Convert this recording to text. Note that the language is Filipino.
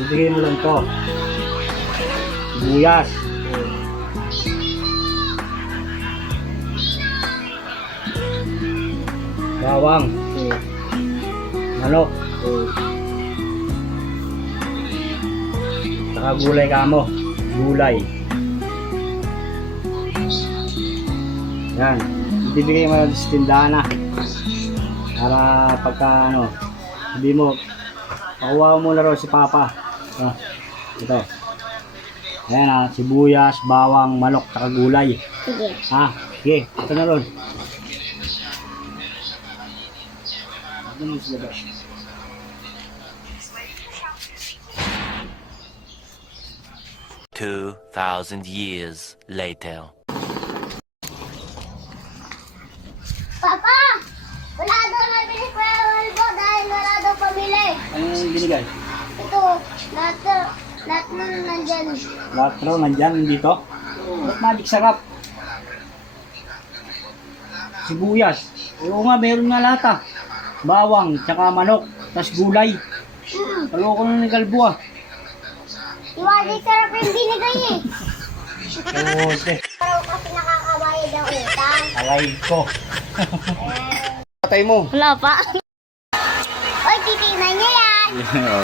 Bibigay mo lang to. Sibuyas. Bawang. Manok. Saka gulay ka mo. Gulay. Yan. Bibigay mo lang sa tindahan na. Para pagka ano, hindi mo, pakuha mo na raw si Papa. Ito. Ayan sibuyas, bawang, manok, saka gulay. Sige. Sige. Ito na ron. 2,000 years later. Papa! Wala daw nabili ko yung dahil wala daw pamili. Ano yung binigay? Ito, lahat na nandyan. Lahat raw nandyan, dito. Ba't magic sarap? Sibuyas. Oo nga, meron nga lahat Bawang, tsaka manok, tas gulay. Taloko na ng galbo Iwali sarap yung binigay eh. Oo, Parang kasi nakakabayad ang utang. alay ko. Patay mo. Wala pa. Oy, titignan niya yan.